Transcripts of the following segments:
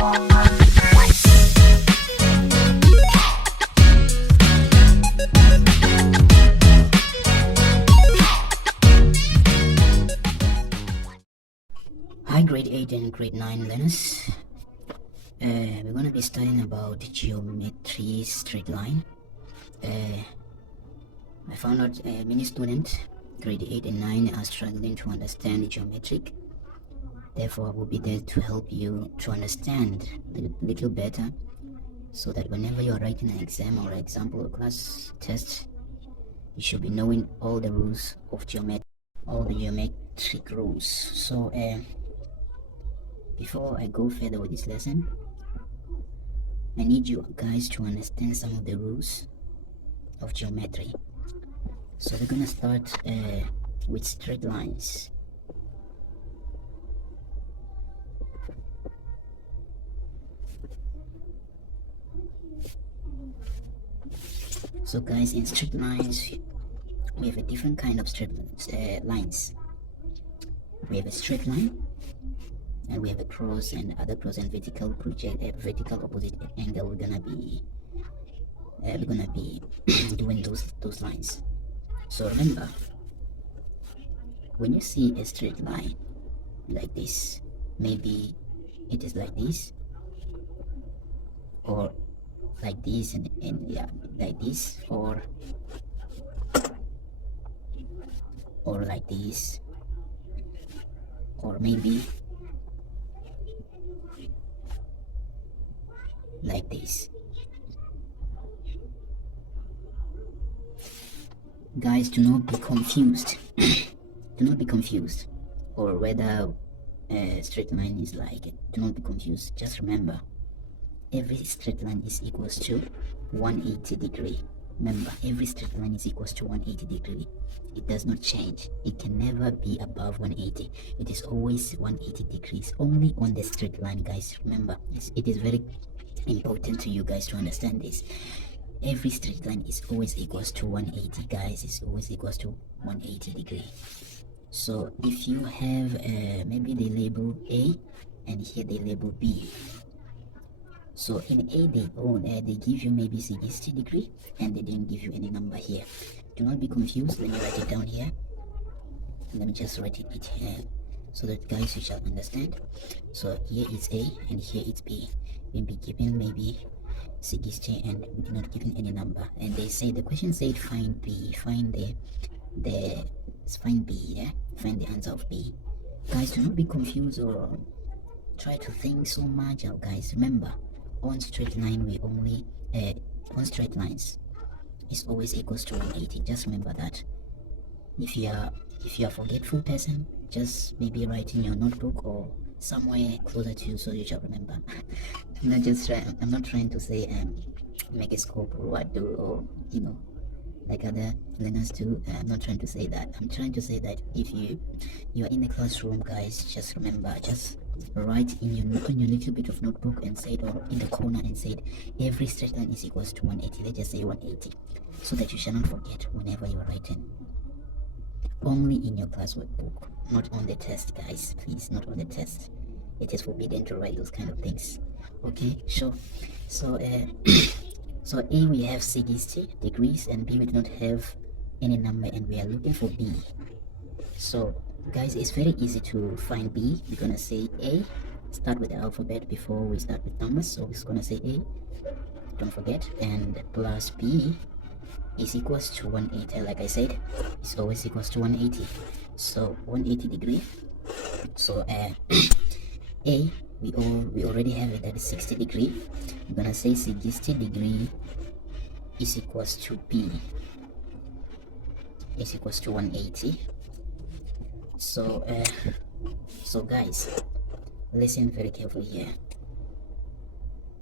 Hi grade 8 and grade 9 learners. We're going to be studying about geometry straight line. I found out many students grade 8 and 9 are struggling to understand geometric. Therefore, I will be there to help you to understand a little better, so that whenever you're writing an exam or example or class test, you should be knowing all the rules of geometry, all the geometric rules. So before I go further with this lesson, I need you guys to understand some of the rules of geometry. So we're gonna start with straight lines. So guys, in straight lines, we have a different kind of straight lines. We have a straight line, and we have a cross and other cross and vertical project, a vertical opposite angle. We're gonna be doing those lines. So remember, when you see a straight line like this, maybe it is like this, or like this, and yeah, like this, or like this, or maybe like this. Guys, do not be confused. Do not be confused, or whether a straight line is like it. Do not be confused. Just remember, every straight line is equals to 180 degree. Remember, every straight line is equals to 180 degree. It does not change. It can never be above 180. It is always 180 degrees only on the straight line, guys. Remember, it is very important to you guys to understand this. Every straight line is always equals to 180, guys. It's always equals to 180 degree. So if you have maybe they label A and here they label B. So in A they give you maybe 60 degree and they didn't give you any number here. Do not be confused. Let me write it down here. Let me just write it here so that guys you shall understand. So here is A and here is B. We'll be given maybe 60 and we did not given any number, and they say the question said find B, find find B, yeah, find the answer of B. Guys, do not be confused or try to think so much. Guys, remember, on straight line we only on straight lines is always equals to 180. Just remember that. If you are a forgetful person, just maybe write in your notebook or somewhere closer to you so you shall remember. I'm not trying to say make a scope or what do, or like other learners do. I'm not trying to say that. I'm trying to say that if you are in the classroom, guys, just remember, just write in your little bit of notebook and say it, or in the corner and say it, every straight line is equals to 180. Let's just say 180 so that you shall not forget whenever you're writing. Only in your classwork book, not on the test, guys. Please, not on the test. It is forbidden to write those kind of things. Okay, sure. So so A we have 60 degrees and B we do not have any number, and we are looking for B. So guys, it's very easy to find B. We're gonna say A, start with the alphabet before we start with numbers. So we're gonna say A, don't forget, and plus B is equals to 180. Like I said, it's always equals to 180. So 180 degree. So A we already have it, that is 60 degree. I'm gonna say 60 degree is equals to B is equals to 180. So so guys, listen very carefully here.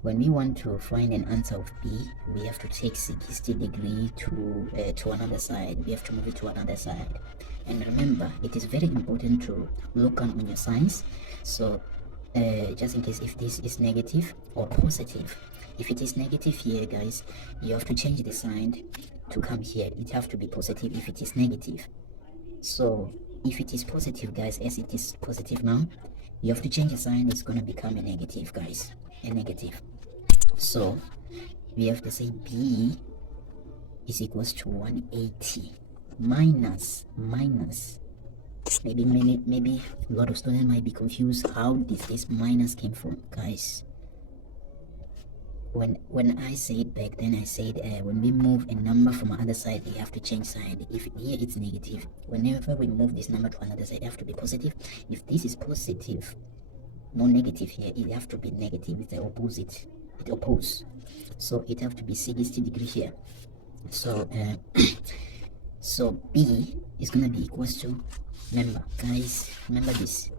When we want to find an answer of B, we have to take 60 degree to another side. We have to move it to another side. And remember, it is very important to look on your signs. So just in case if this is negative or positive. If it is negative here, guys, you have to change the sign to come here. It have to be positive if it is negative. So if it is positive, guys, as it is positive now, You have to change the sign. It's gonna become a negative, guys, a negative. So we have to say b is equals to 180 minus maybe a lot of students might be confused how this minus came from, guys. When I said back then, I said when we move a number from another side, we have to change sign. If here it's negative, whenever we move this number to another side, it have to be positive. If this is positive, no negative here, it have to be negative. It's the opposite, it oppose, so it have to be 60 degree here. So so b is gonna be equals to, remember guys, remember this,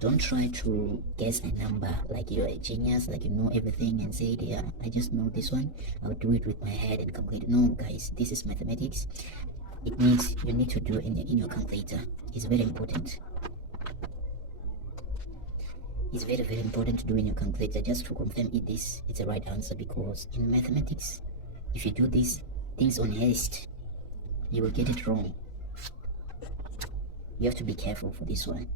don't try to guess a number like you're a genius, like you know everything and say, yeah, I just know this one, I'll do it with my head and calculate. No guys, this is mathematics. It means you need to do it in your calculator. It's very important. It's very, very important to do in your calculator just to confirm if this is the right answer, because in mathematics, if you do these things on haste, you will get it wrong. You have to be careful for this one.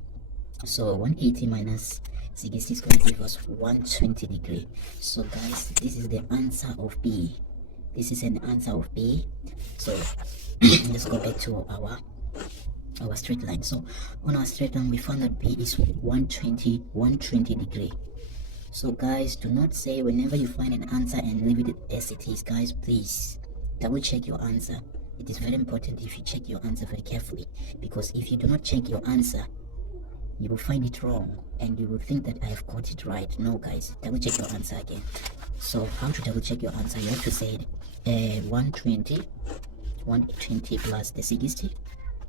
So 180 minus 60 is going to give us 120 degree. So guys, this is the answer of B. This is an answer of B. So let's go back to our straight line. So on our straight line, we found that B is 120 degree. So guys, do not say whenever you find an answer and leave it as it is. Guys, please double check your answer. It is very important if you check your answer very carefully, because if you do not check your answer, you will find it wrong and you will think that I have got it right. No guys, double check your answer again. So how to double check your answer? You have to say 120 plus the 60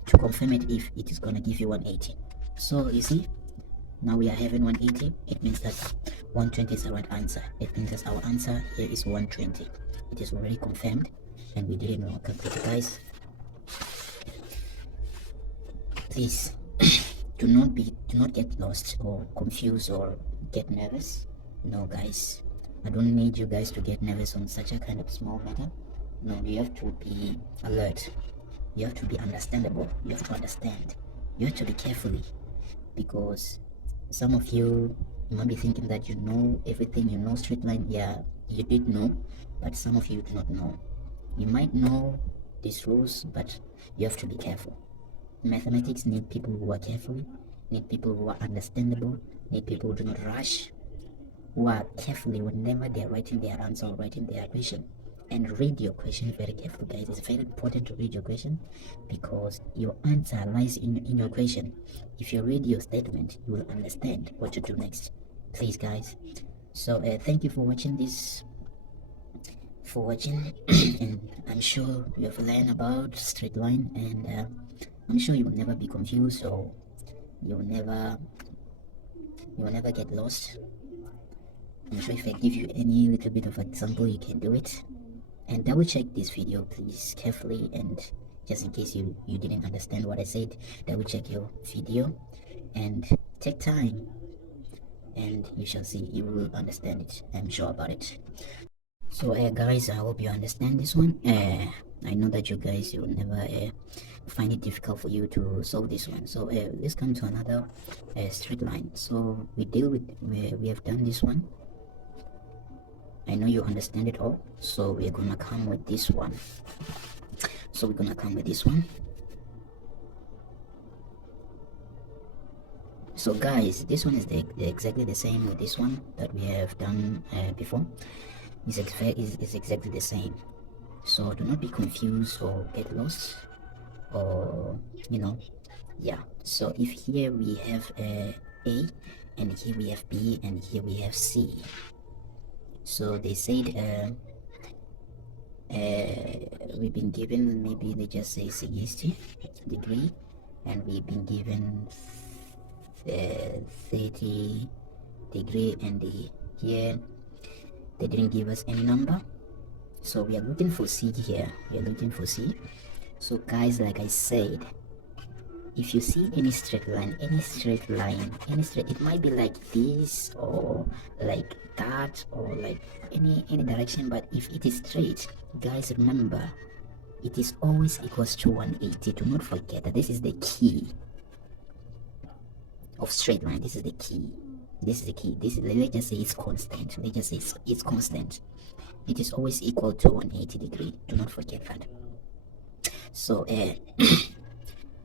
to confirm it if it is gonna give you 180. So you see, now we are having 180. It means that 120 is the right answer. It means that our answer here is 120. It is already confirmed and we didn't know. Calculate, guys. Please do not get lost or confused or get nervous. No guys, I don't need you guys to get nervous on such a kind of small matter. No, you have to be alert. You have to be understandable. You have to understand. You have to be carefully, because some of you might be thinking that you know everything, you know straight line. Yeah, you did know, but some of you do not know. You might know these rules, but you have to be careful. Mathematics need people who are careful, need people who are understandable, need people who do not rush, who are carefully whenever they are writing their answer or writing their equation. And read your question very carefully, guys. It's very important to read your question, because your answer lies in your question. If you read your statement, you will understand what to do next. Please guys. So thank you for watching this, and I'm sure you have learned about straight line, and I'm sure you will never be confused, or you will never get lost. I'm sure if I give you any little bit of example, you can do it. And double check this video please carefully, and just in case you didn't understand what I said, double check your video and take time, and you shall see, you will understand it. I'm sure about it. So guys, I hope you understand this one. I know that you guys, you will never find it difficult for you to solve this one. So let's come to another straight line. So we have done this one. I know you understand it all, so we're gonna come with this one. So guys, this one is exactly the same with this one that we have done before. It's exactly the same. So do not be confused or get lost, or yeah. So if here we have A, and here we have B, and here we have C. So they said we've been given, maybe they just say 60 degree, and we've been given 30 degree, and here they didn't give us any number. So we are looking for C here. So guys, like I said, if you see any straight line, it might be like this or like that or like any direction, but if it is straight, guys, remember it is always equals to 180. Do not forget that. This is the key. of straight line. This is the key. This is the key. This is, let's just say it's constant. Let's just say it's constant. It is always equal to 180 degree. Do not forget that. So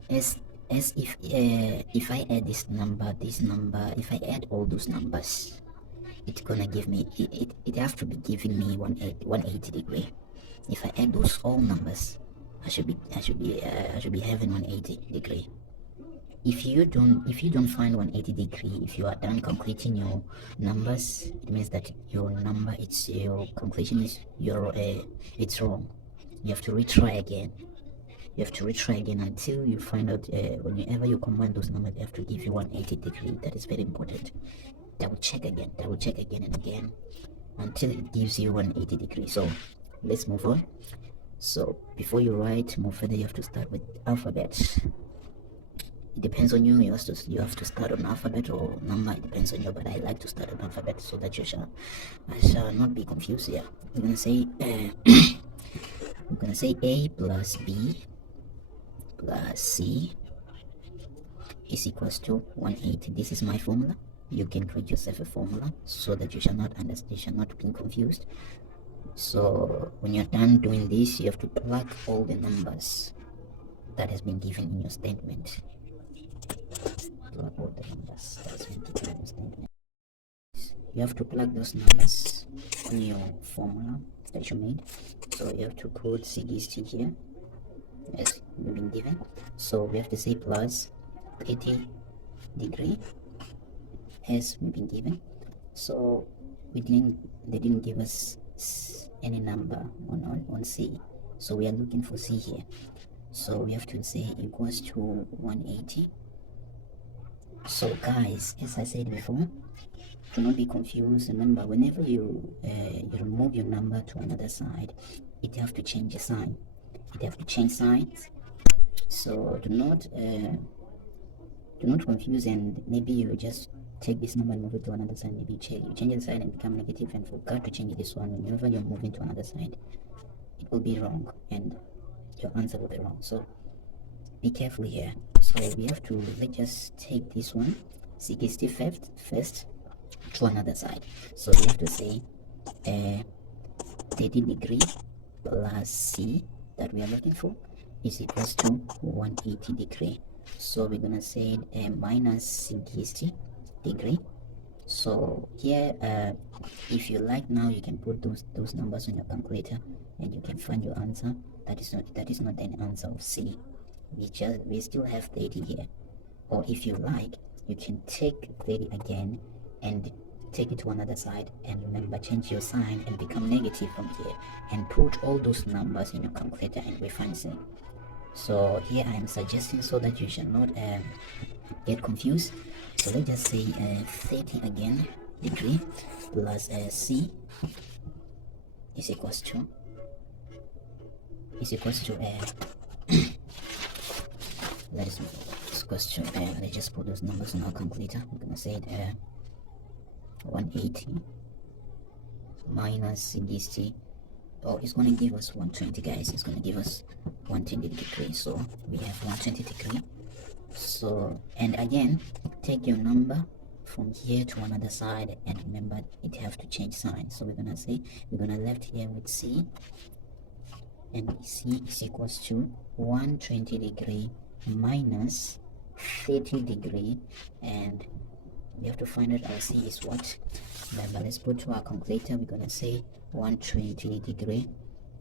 as if I add this number, if I add all those numbers, it's gonna give me it have to be giving me 180 degree. If I add those all numbers, I should be having 180 degree. If you don't find 180 degree, if you are done calculating your numbers, it means that your calculation is it's wrong. You have to retry again. You have to retry again until you find out whenever you combine those numbers, they have to give you 180 degree. That is very important. Double check again and again until it gives you 180 degree. So let's move on. So before you write more further, you have to start with alphabet. It depends on you. You have to start on alphabet or number. It depends on you, but I like to start on alphabet so that I shall not be confused here. We're gonna say we're gonna say A plus B plus C is equals to 180. This is my formula. You can create yourself a formula so that you shall not be confused. So when you're done doing this, you have to plug all the numbers that has been given in your statement. Plug all the numbers that has been given in your statement. You have to plug those numbers in your formula that you made. So you have to put 60 here as we've been given. So we have to say plus 80 degree as we've been given. So they didn't give us any number on C, so we are looking for C here. So we have to say equals to 180. So guys, as I said before, do not be confused. Remember, whenever you remove your number to another side, it have to change the sign. It have to change signs. So do not confuse, and maybe you just take this number and move it to another side. Maybe you change the sign and become negative and forgot to change this one. Whenever you're moving to another side, it will be wrong and your answer will be wrong. So be careful here. So we have to, let's just take this one 65th first to another side. So we have to say 30 degree plus C that we are looking for is equals to 180 degree. So we're gonna say minus 60 degree. So here if you like, now you can put those numbers on your calculator and you can find your answer. That is not an answer of C. We still have 30 here. Or if you like, you can take 30 again and take it to another side, and remember, change your sign and become negative from here and put all those numbers in your calculator and we find C. So here I am suggesting so that you shall not get confused. So let's just say 30 again degree plus C is equals to let's just put those numbers on our calculator. We're gonna say 180 minus 60. Oh, it's gonna give us 120, guys. It's gonna give us 120 degree. So we have 120 degree. So, and again, take your number from here to another side, and remember it have to change sign. So we're gonna left here with C, and C is equals to 120 degree minus 30 degree, and we have to find out our C is what. Remember, let's put to our calculator. We're gonna say 120 degree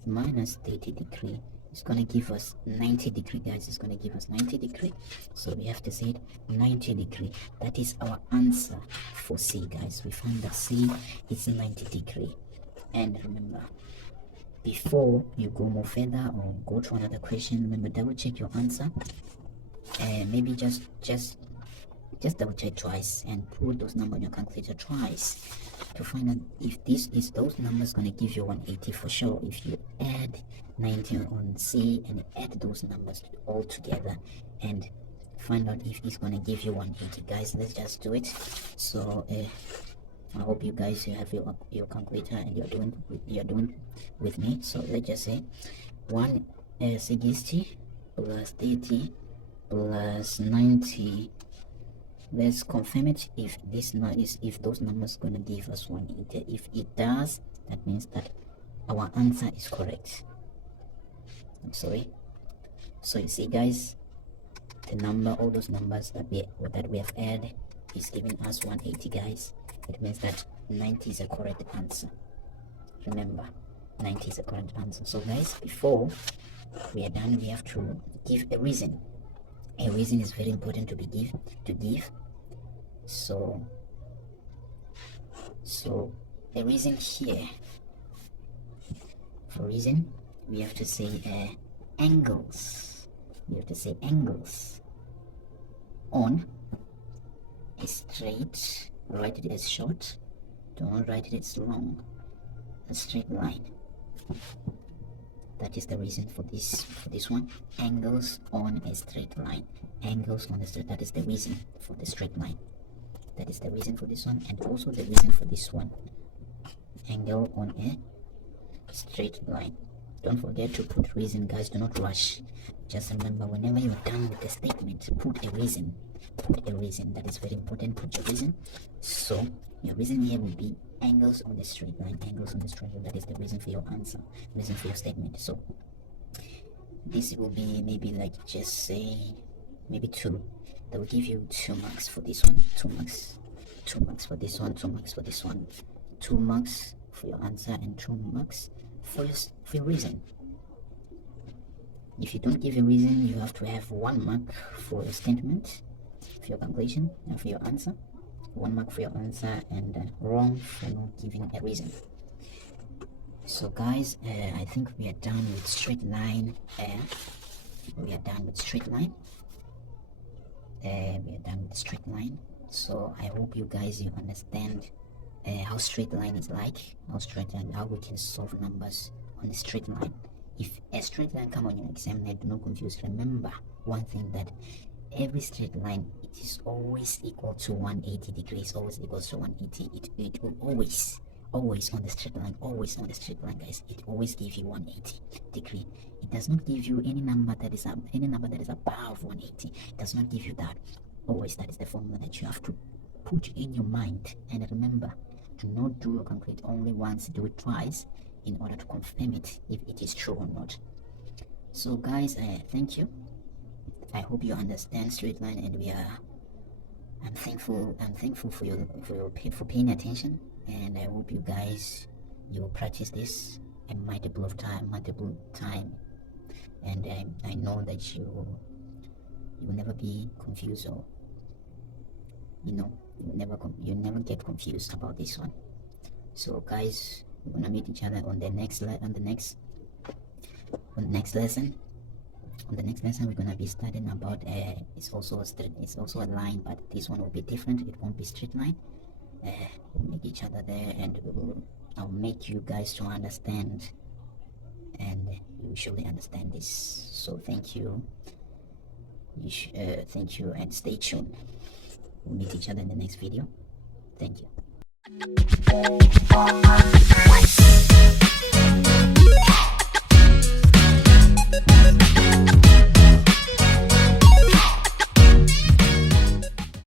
minus 30 degree. It's gonna give us 90 degree, guys. It's gonna give us 90 degree. So we have to say 90 degree. That is our answer for C, guys. We find that C is 90 degree. And remember, before you go more further or go to another question, remember, double check your answer. Maybe just double check twice and put those numbers on your calculator twice to find out if those numbers gonna give you 180 for sure. If you add 90 on C and add those numbers all together and find out if it's gonna give you 180, guys. Let's just do it. So I hope you guys have your calculator and you're doing with me. So let's just say 160 plus 30 plus 90 let's confirm it. If this is, if those numbers gonna give us 180, if it does, that means that our answer is correct. I'm sorry. So you see guys, the number, all those numbers that we have added is giving us 180 guys. It means that 90 is a correct answer. Remember, 90 is a correct answer. So guys, before we are done, we have to give a reason. A reason is very important to give. So a reason here. For reason, we have to say angles. We have to say angles on a straight. Write it as short. Don't write it as long. A straight line. That is the reason for this one. Angles on a straight line. Angles on the straight. That is the reason for the straight line. That is the reason for this one, and also the reason for this one. Angle on a straight line. Don't forget to put reason, guys. Do not rush. Just remember, whenever you're done with the statement, put a reason. Put a reason. That is very important. Put your reason. So your reason here will be angles on the straight line. Angles on the straight line. That is the reason for your answer. Reason for your statement. So this will be maybe like, just say maybe 2. They will give you 2 marks for this one. 2 marks. 2 marks for this one. 2 marks for this one. 2 marks for your answer and 2 marks for your reason. If you don't give a reason, you have to have 1 mark for your statement, for your calculation, and for your answer. 1 mark for your answer, and wrong for not giving a reason. So guys, I think we are done with straight line. We are done with straight line. We are done with straight line. So I hope you guys, you understand how straight line is like, how we can solve numbers on a straight line. If a straight line come on your exam, do not confuse. Remember one thing, that every straight line, it is always equal to 180 degrees. Always equals to 180. It will always on the straight line, always on the straight line, guys. It always gives you 180 degree. It does not give you any number that is above 180. It does not give you that. Always, that is the formula that you have to put in your mind. And remember, do not do your calculate only once, do it twice in order to confirm it if it is true or not. So guys, thank you. I hope you understand straight line, and I'm thankful for paying attention, and I hope you guys, you will practice this a multiple time, and I know that you will never be confused, or you never get confused about this one. So guys, we're gonna meet each other on the next lesson. On the next lesson, we're gonna be studying about it's also a line, but this one will be different. It won't be straight line. We'll meet each other there, and I'll make you guys to understand, and you surely understand this. So thank you. Thank you, and stay tuned. We'll meet each other in the next video. Thank you.